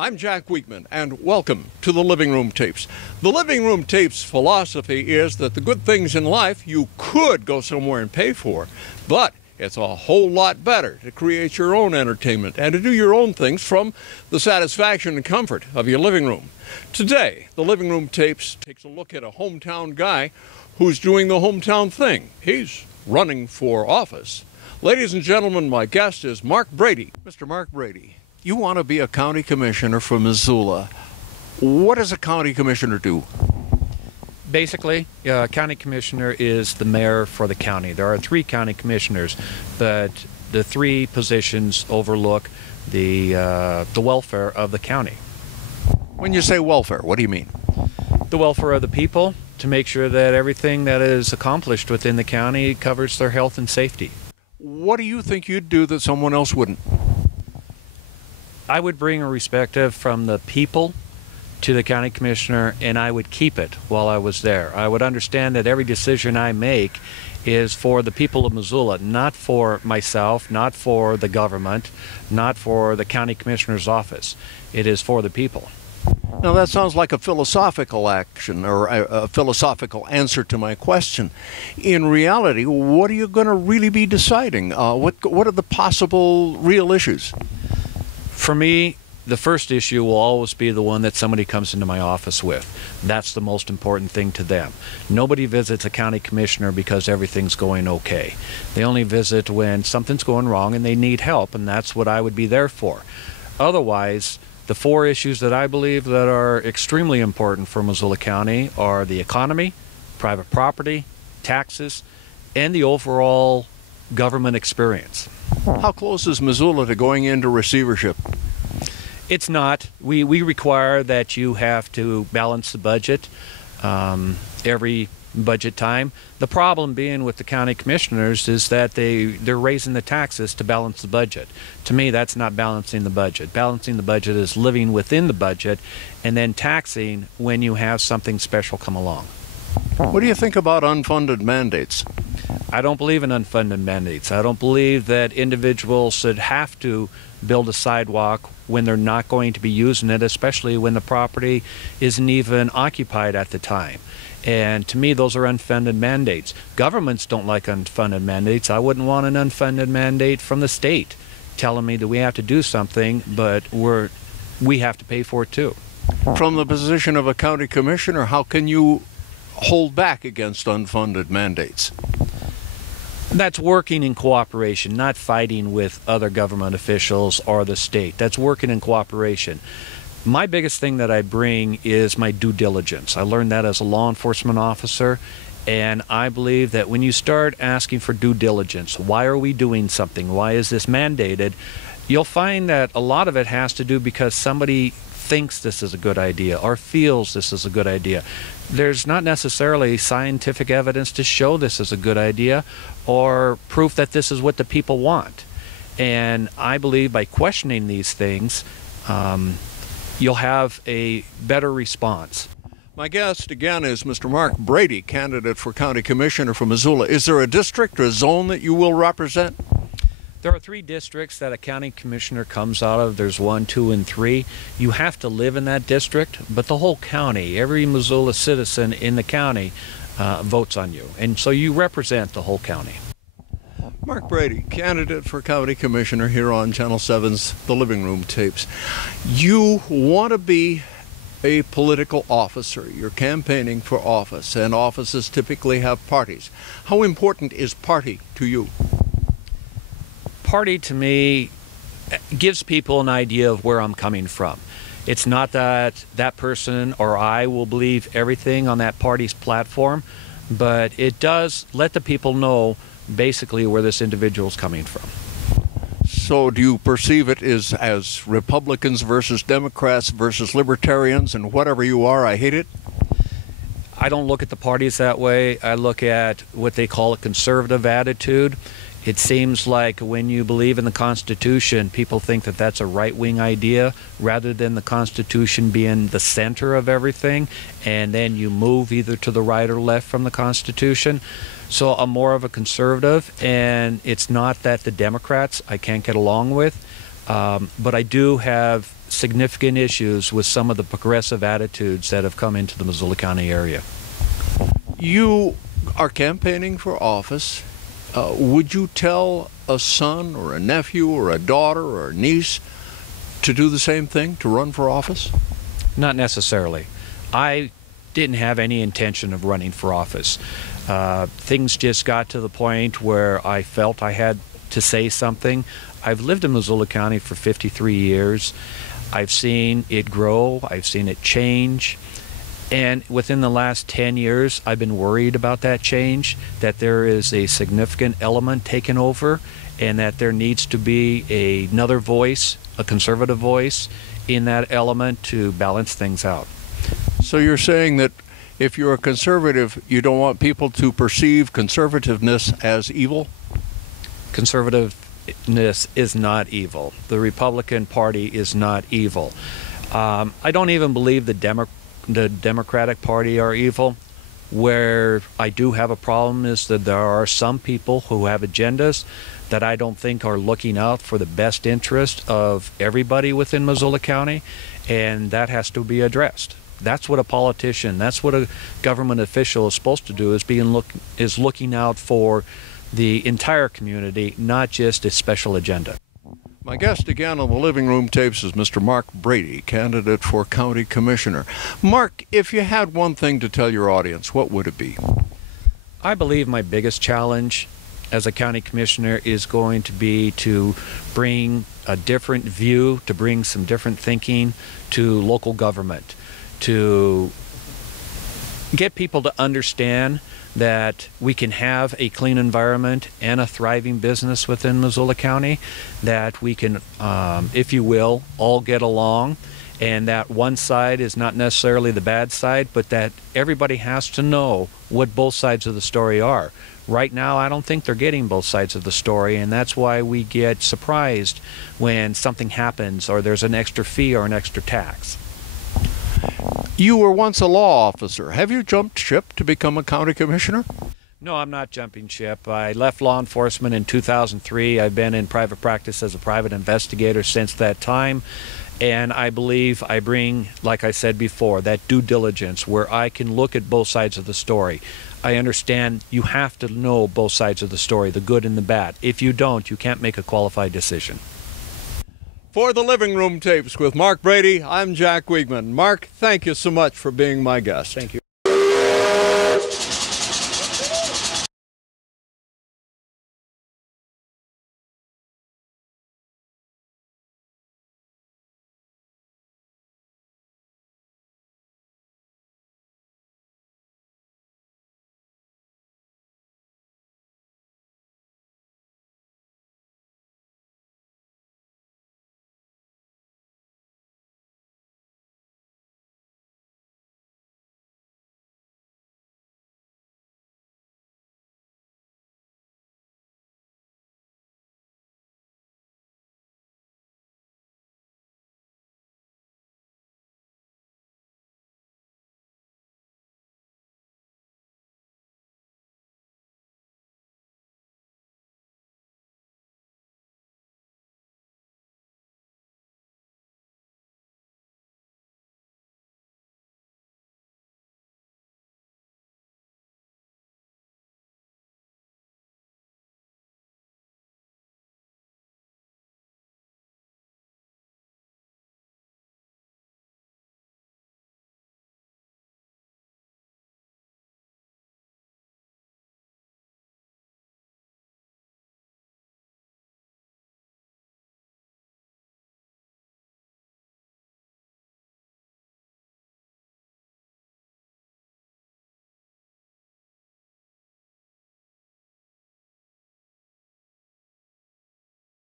I'm Jack Weekman, and welcome to the Living Room Tapes. The Living Room Tapes philosophy is that the good things in life you could go somewhere and pay for, but it's a whole lot better to create your own entertainment and to do your own things from the satisfaction and comfort of your living room. Today, the Living Room Tapes takes a look at a hometown guy who's doing the hometown thing. He's running for office. Ladies and gentlemen, my guest is Mark Brady. Mr. Mark Brady, you want to be a county commissioner for Missoula. What does a county commissioner do? Basically, a county commissioner is the mayor for the county. There are 3 county commissioners, but the 3 positions overlook the welfare of the county. When you say welfare, what do you mean? The welfare of the people, to make sure that everything that is accomplished within the county covers their health and safety. What do you think you'd do that someone else wouldn't? I would bring a perspective from the people to the county commissioner, and I would keep it while I was there. I would understand that every decision I make is for the people of Missoula, not for myself, not for the government, not for the county commissioner's office. It is for the people. Now that sounds like a philosophical action or a philosophical answer to my question. In reality, what are you going to really be deciding? What are the possible real issues? For me, the first issue will always be the one that somebody comes into my office with. That's the most important thing to them. Nobody visits a county commissioner because everything's going okay. They only visit when something's going wrong and they need help, and that's what I would be there for. Otherwise, the 4 issues that I believe that are extremely important for Missoula County are the economy, private property, taxes, and the overall government experience. How close is Missoula to going into receivership? It's not. We require that you have to balance the budget every budget time. The problem being with the county commissioners is that they're raising the taxes to balance the budget. To me, that's not balancing the budget. Balancing the budget is living within the budget and then taxing when you have something special come along. What do you think about unfunded mandates? I don't believe in unfunded mandates. I don't believe that individuals should have to build a sidewalk when they're not going to be using it, especially when the property isn't even occupied at the time. And to me, those are unfunded mandates. Governments don't like unfunded mandates. I wouldn't want an unfunded mandate from the state telling me that we have to do something, but we have to pay for it too. From the position of a county commissioner, how can you hold back against unfunded mandates? That's working in cooperation, not fighting with other government officials or the state. That's working in cooperation. My biggest thing that I bring is my due diligence. I learned that as a law enforcement officer, and I believe that when you start asking for due diligence, why are we doing something? Why is this mandated? You'll find that a lot of it has to do because somebody thinks this is a good idea or feels this is a good idea. There's not necessarily scientific evidence to show this is a good idea or proof that this is what the people want. And I believe by questioning these things, you'll have a better response. My guest again is Mr. Mark Brady, candidate for county commissioner for Missoula. Is there a district or a zone that you will represent? There are 3 districts that a county commissioner comes out of. There's 1, 2, and 3. You have to live in that district, but the whole county, every Missoula citizen in the county votes on you. And so you represent the whole county. Mark Brady, candidate for county commissioner here on Channel 7's The Living Room Tapes. You want to be a political officer. You're campaigning for office, and offices typically have parties. How important is party to you? Party to me gives people an idea of where I'm coming from. It's not that that person or I will believe everything on that party's platform, but it does let the people know basically where this individual is coming from. So do you perceive it as Republicans versus Democrats versus Libertarians and whatever you are, I hate it? I don't look at the parties that way. I look at what they call a conservative attitude. It seems like when you believe in the Constitution, people think that that's a right-wing idea rather than the Constitution being the center of everything, and then you move either to the right or left from the Constitution. So I'm more of a conservative, and it's not that the Democrats I can't get along with, but I do have significant issues with some of the progressive attitudes that have come into the Missoula County area. You are campaigning for office. Would you tell a son or a nephew or a daughter or a niece to do the same thing, to run for office? Not necessarily. I didn't have any intention of running for office. Things just got to the point where I felt I had to say something. I've lived in Missoula County for 53 years. I've seen it grow. I've seen it change. And within the last 10 years, I've been worried about that change, that there is a significant element taken over, and that there needs to be another voice, a conservative voice, in that element to balance things out. So you're saying that if you're a conservative, you don't want people to perceive conservativeness as evil? Conservativeness is not evil. The Republican Party is not evil. I don't even believe the Democratic Party are evil. Where I do have a problem is that there are some people who have agendas that I don't think are looking out for the best interest of everybody within Missoula County, and that has to be addressed. That's what a politician, that's what a government official is supposed to do, is looking out for the entire community, not just a special agenda. My guest again on the Living Room Tapes is Mr. Mark Brady, candidate for County Commissioner. Mark, if you had one thing to tell your audience, what would it be? I believe my biggest challenge as a county commissioner is going to be to bring a different view, to bring some different thinking to local government, to get people to understand that we can have a clean environment and a thriving business within Missoula County, that we can, if you will, all get along, and that one side is not necessarily the bad side, but that everybody has to know what both sides of the story are. Right now, I don't think they're getting both sides of the story, and that's why we get surprised when something happens or there's an extra fee or an extra tax. You were once a law officer. Have you jumped ship to become a county commissioner? No, I'm not jumping ship. I left law enforcement in 2003. I've been in private practice as a private investigator since that time. And I believe I bring, like I said before, that due diligence where I can look at both sides of the story. I understand you have to know both sides of the story, the good and the bad. If you don't, you can't make a qualified decision. For the Living Room Tapes with Mark Brady, I'm Jack Wiegman. Mark, thank you so much for being my guest. Thank you.